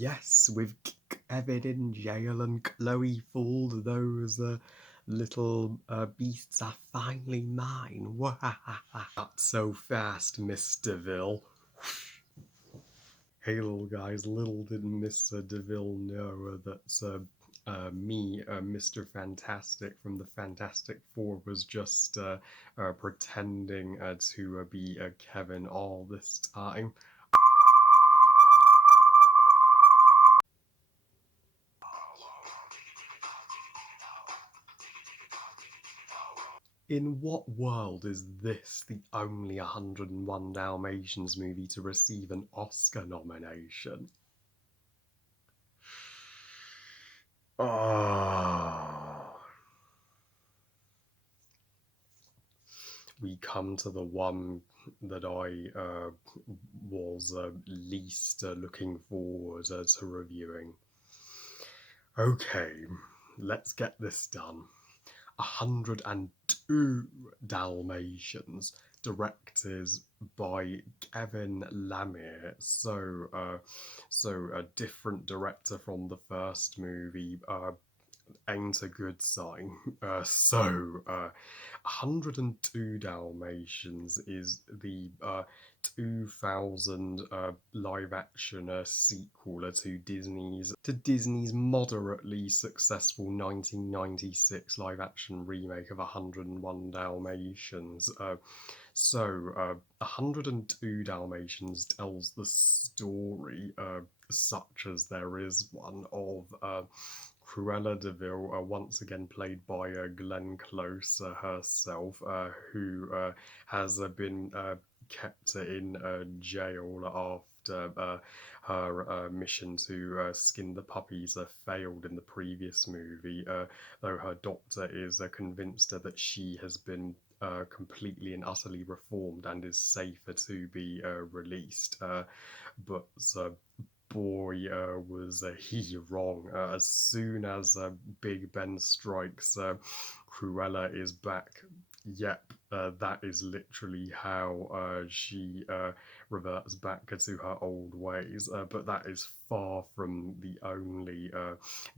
yes, with Kevin in jail and Chloe fooled, those little beasts are finally mine. Not so fast, Mr. Deville. Hey, little guys, little did Mr. Deville know that me, Mr. Fantastic from the Fantastic Four, was just pretending to be Kevin all this time. In what world is this the only 101 Dalmatians movie to receive an Oscar nomination? Oh. We come to the one that I was least looking forward to reviewing. Okay, let's get this done. 102 Dalmatians, directed by Kevin Lamir. So a different director from the first movie. Ain't a good sign. 102 Dalmatians is the 2000 live action sequel to Disney's moderately successful 1996 live action remake of 101 Dalmatians. 102 Dalmatians tells the story, such as there is one, of Cruella DeVille, once again played by Glenn Close herself, who has been kept in jail after her mission to skin the puppies failed in the previous movie, though her doctor is convinced that she has been completely and utterly reformed and is safer to be released. But boy, was he wrong. As soon as Big Ben strikes, Cruella is back. Yep, that is literally how she reverts back to her old ways. But that is far from the only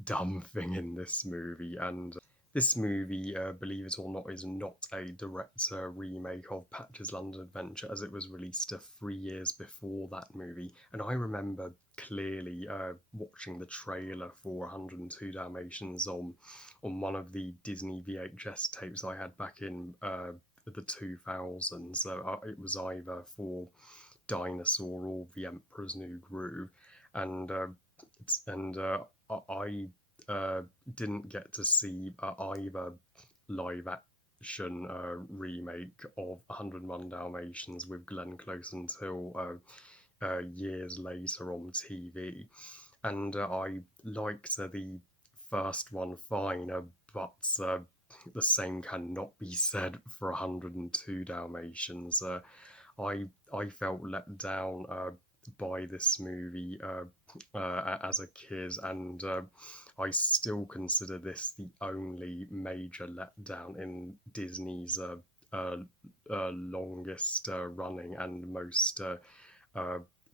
dumb thing in this movie. And this movie, believe it or not, is not a direct remake of Patch's London Adventure, as it was released 3 years before that movie. And I remember clearly watching the trailer for 102 Dalmatians on one of the Disney VHS tapes I had back in the 2000s. It was either for Dinosaur or The Emperor's New Groove, and I didn't get to see either live action remake of 101 Dalmatians with Glenn Close until years later on TV. And I liked the first one fine, but the same cannot be said for 102 Dalmatians. I felt let down by this movie as a kid, and I still consider this the only major letdown in Disney's longest running and most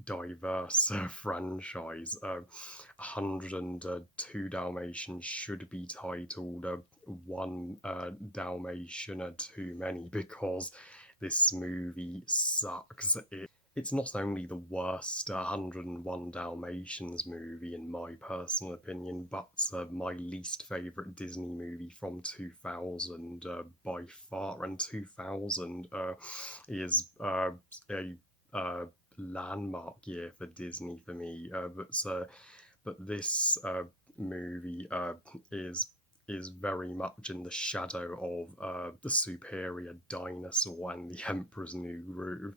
diverse franchise. 102 Dalmatians should be titled One Dalmatian Too Many, because this movie sucks. It's not only the worst 101 Dalmatians movie, in my personal opinion, but my least favourite Disney movie from 2000 by far. And 2000 is a landmark year for Disney for me. But this movie is very much in the shadow of the superior Dinosaur and the Emperor's New Groove.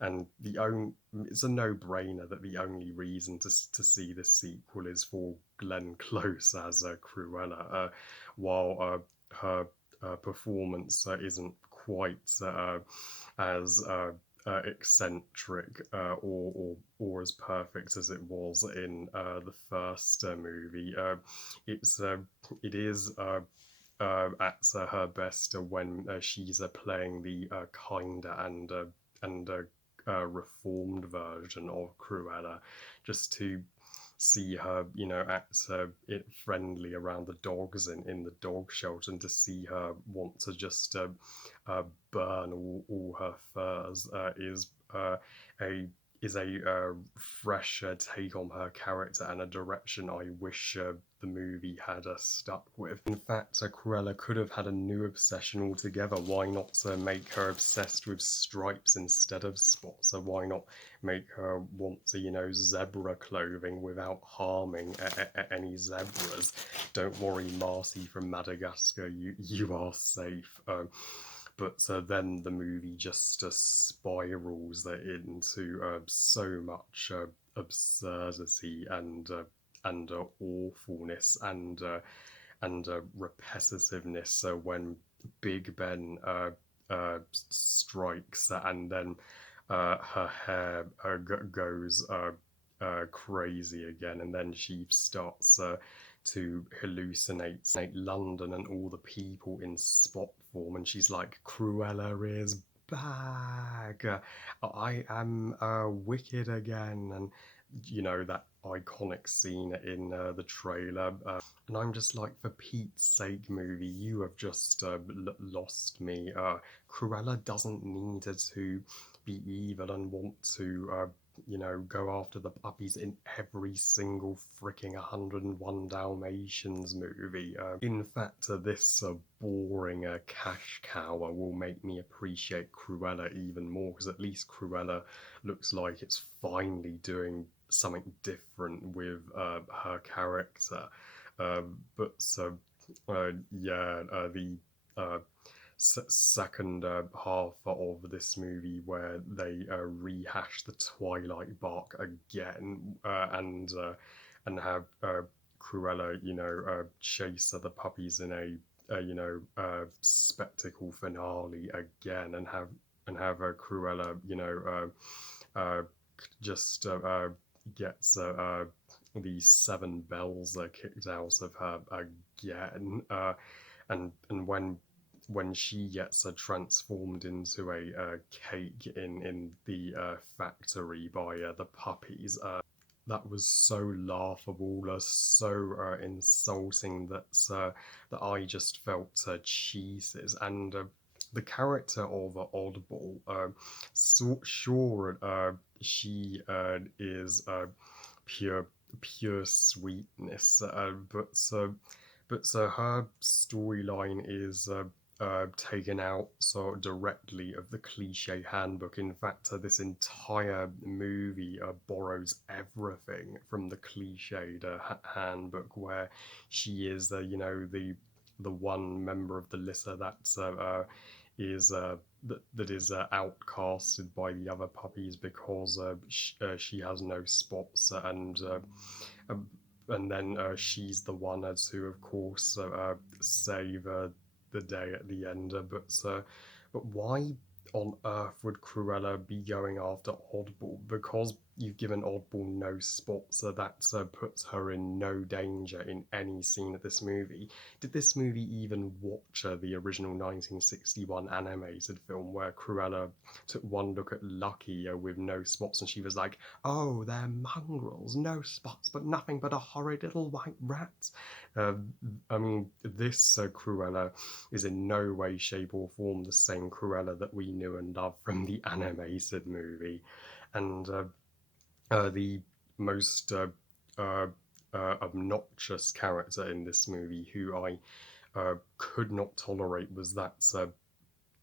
And it's a no-brainer that the only reason to see this sequel is for Glenn Close as Cruella, while her performance isn't quite as eccentric or as perfect as it was in the first movie. It is at her best when she's playing the kinder and reformed version of Cruella, just to see her, act it friendly around the dogs in the dog shelter, and to see her want to just uh, burn all her furs a is a fresher take on her character and a direction I wish the movie had stuck with. In fact, Cruella could have had a new obsession altogether. Why not make her obsessed with stripes instead of spots? Why not make her want to, zebra clothing without harming any zebras? Don't worry, Marcy from Madagascar, you are safe. But then the movie just spirals into so much absurdity and awfulness and repetitiveness when Big Ben strikes and then her hair goes crazy again, and then she starts to hallucinate London and all the people in spot form, and she's like, Cruella is back. I am wicked again, and that iconic scene in the trailer. And I'm just like, for Pete's sake, movie, you have just lost me. Cruella doesn't need to be evil and want to go after the puppies in every single freaking 101 Dalmatians movie. In fact, this boring cash cow will make me appreciate Cruella even more, because at least Cruella looks like it's finally doing something different with her character. But so, yeah, the uh, second half of this movie where they rehash the Twilight Bark again and have Cruella, chase the puppies in spectacle finale again, and have Cruella, just gets the seven bells kicked out of her again, and when she gets transformed into a cake in the factory by the puppies. That was so laughable, so insulting that I just felt cheeses. And the character of Oddball, so sure, she is pure pure sweetness, but her storyline is taken out so directly of the cliche handbook. In fact, this entire movie borrows everything from the cliched handbook, where she is, the one member of the litter that is that is outcasted by the other puppies because she has no spots, um, and then she's the one to, of course, save the day at the end. But why on earth would Cruella be going after Oddball? Because you've given Oddball no spots, so that puts her in no danger in any scene of this movie. Did this movie even watch the original 1961 animated film where Cruella took one look at Lucky with no spots and she was like, oh, they're mongrels, no spots, but nothing but a horrid little white rat? Uh, I mean, this Cruella is in no way, shape, or form the same Cruella that we knew and loved from the animated movie. And the most uh, obnoxious character in this movie, who I could not tolerate, was that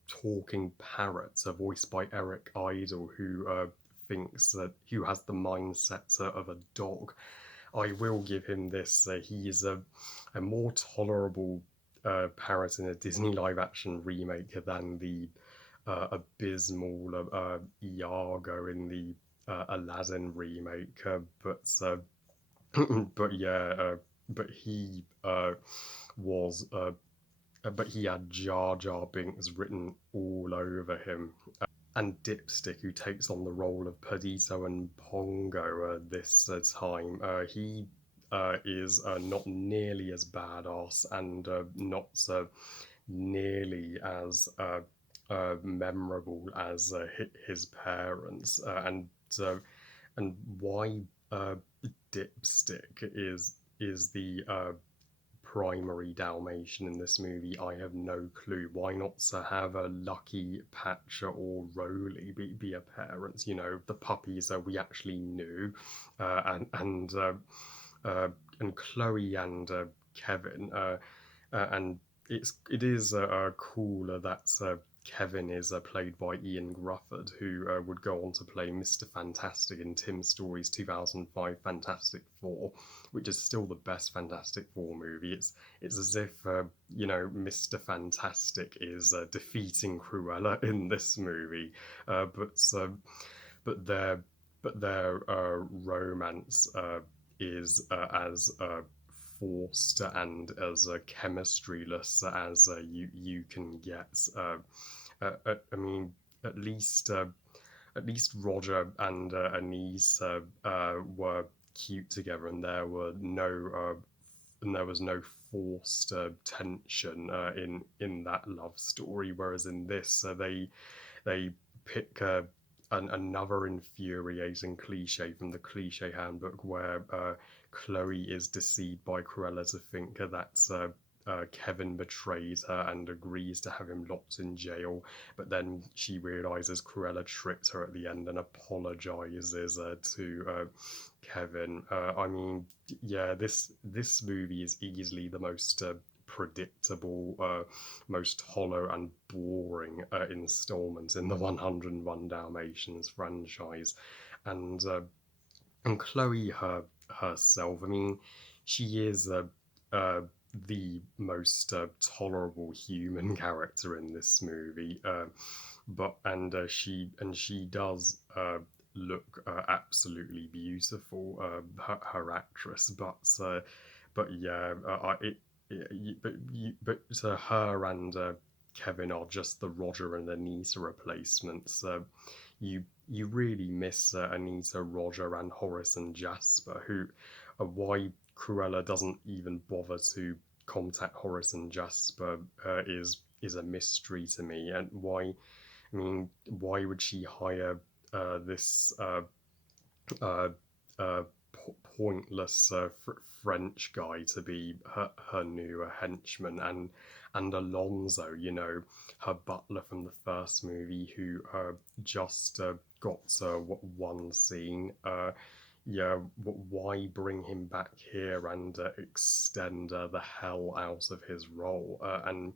talking parrot, voiced by Eric Idle, who has the mindset of a dog. I will give him this. He is a more tolerable parrot in a Disney live action remake than the abysmal Iago in the Aladdin remake. But yeah, but he was. But he had Jar Jar Binks written all over him. And Dipstick, who takes on the role of Perdito and Pongo this time, he is not nearly as badass and not nearly as memorable as his parents. And why Dipstick is the primary Dalmatian in this movie, I have no clue. Why not to have a Lucky, Patcher, or Roly be a parents? You know, the puppies we actually knew, uh, and Chloe and Kevin, and it is cool that Kevin is played by Ian Grufford, who would go on to play Mr. Fantastic in Tim Story's 2005 Fantastic Four, which is still the best Fantastic Four movie. It's as if you know, Mr. Fantastic is defeating Cruella in this movie, but their romance is as forced and as chemistryless as you can get. I mean, at least at least Roger and Anise were cute together, and there was no forced tension in that love story. Whereas in this, they pick another infuriating cliche from the cliche handbook where Chloe is deceived by Cruella to think that Kevin betrays her and agrees to have him locked in jail, but then she realizes Cruella tricked her at the end and apologizes to Kevin. I mean, yeah, this movie is easily the most predictable, most hollow and boring installment in the 101 Dalmatians franchise, and uh, and Chloe herself. I mean, she is uh, the most tolerable human character in this movie, but she does look absolutely beautiful, her actress, but yeah, but her and Kevin are just the Roger and Anita replacements. You really miss Anita, Roger, and Horace and Jasper, who why Cruella doesn't even bother to contact Horace and Jasper is a mystery to me, and why. I mean, why would she hire this uh, uh, pointless French guy to be her new henchman, and Alonso, you know, her butler from the first movie, who just got one scene. Yeah, why bring him back here and extend the hell out of his role and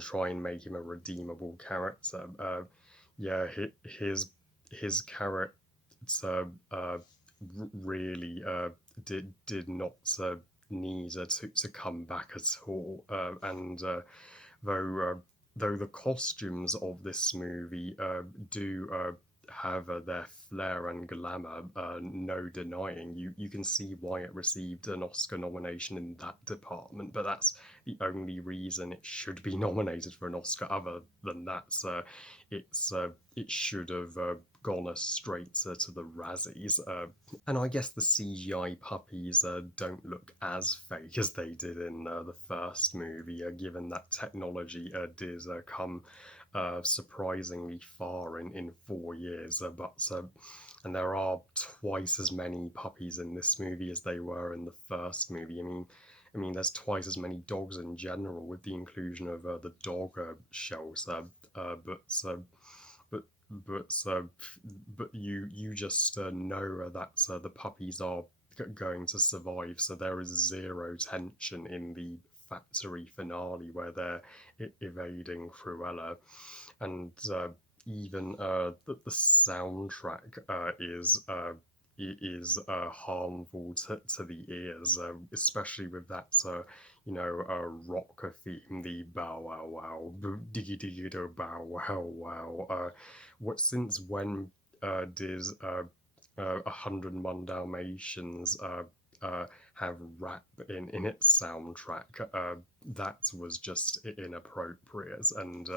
try and make him a redeemable character? Yeah, his character uh, really did not need to come back at all. And though though the costumes of this movie do have their flair and glamour, no denying. You can see why it received an Oscar nomination in that department, but that's the only reason it should be nominated for an Oscar. Other than that, it should have gone straight to the Razzies. And I guess the CGI puppies don't look as fake as they did in the first movie, given that technology did come surprisingly far in 4 years. And there are twice as many puppies in this movie as they were in the first movie. I mean, there's twice as many dogs in general with the inclusion of the dog shells. But but but but you just know that the puppies are going to survive. So there is zero tension in the factory finale where they're evading Cruella, and even the soundtrack harmful to the ears, especially with that you know rock theme, the bow wow wow diggy diggy do bow wow wow. What since when did 101 Dalmatians have rap in its soundtrack? That was just inappropriate, and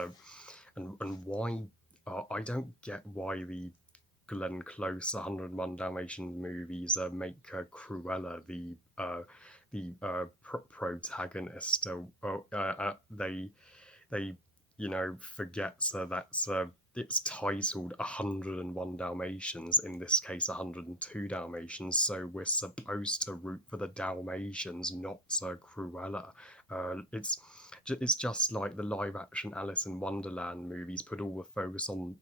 why I don't get why the Glenn Close 101 Dalmatian movies make Cruella the protagonist. They you know forget that it's titled 101 Dalmatians, in this case 102 Dalmatians, so we're supposed to root for the Dalmatians, not Cruella. It's just like the live-action Alice in Wonderland movies put all the focus on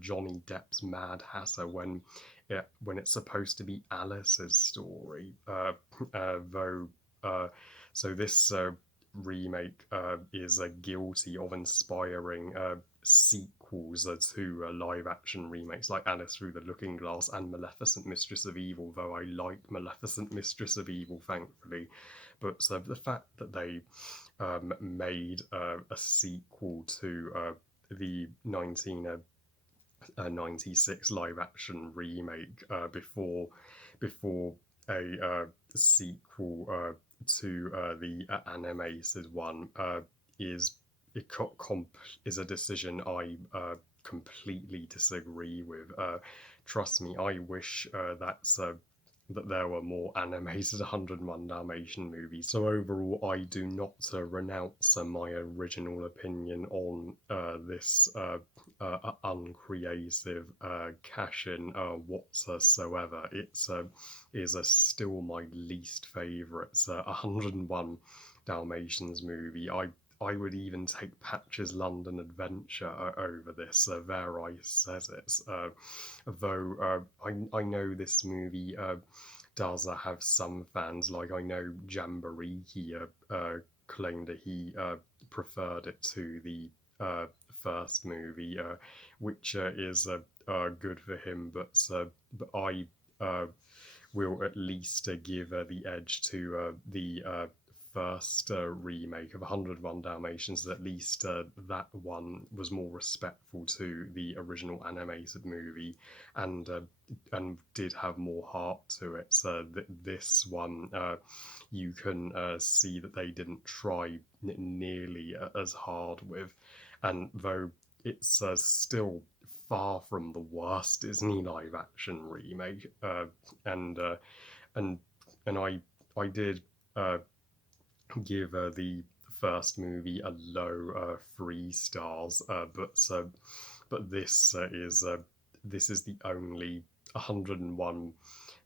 Johnny Depp's Mad Hatter when it's supposed to be Alice's story. Though, so this remake is guilty of inspiring sequels to live-action remakes like Alice Through the Looking Glass and Maleficent Mistress of Evil, though I like Maleficent Mistress of Evil, thankfully. But the fact that they made a sequel to the 1996 live-action remake before a sequel to the animated one is is a decision I completely disagree with. Trust me, I wish that there were more animated 101 Dalmatian movies. So overall, I do not renounce my original opinion on this uncreative cash-in whatsoever. It is still my least favourite 101 Dalmatians movie. I would even take Patch's London Adventure over this. There I said it. Though I know this movie does have some fans, like I know Jamboree, he claimed that he preferred it to the first movie, which is good for him, but I will at least give the edge to the first remake of 101 Dalmatians. At least that one was more respectful to the original animated movie and did have more heart to it. So this one, you can see that they didn't try nearly as hard with, and though it's still far from the worst Disney live action remake, and and and I did give the first movie a low 3 stars, but this is the only 101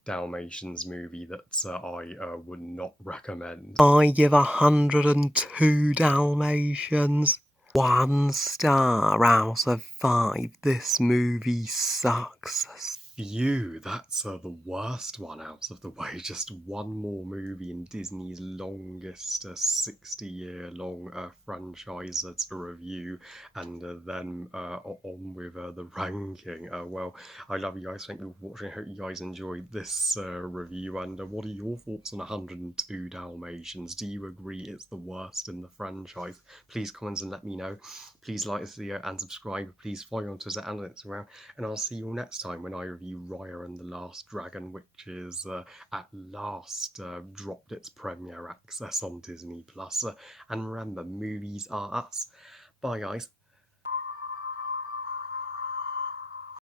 Dalmatians movie that I would not recommend. I give 102 Dalmatians 1 star out of 5. This movie sucks. Phew, that's the worst one out of the way. Just one more movie in Disney's longest 60-year-long franchise to review, and then on with the ranking. Well, I love you guys. Thank you for watching. I hope you guys enjoyed this review. And what are your thoughts on 102 Dalmatians? Do you agree it's the worst in the franchise? Please comment and let me know. Please like this video and subscribe. Please follow me on Twitter and Instagram. And I'll see you all next time when I review Raya and the Last Dragon, which is at last dropped its premiere access on Disney+. And remember, movies are us. Bye, guys.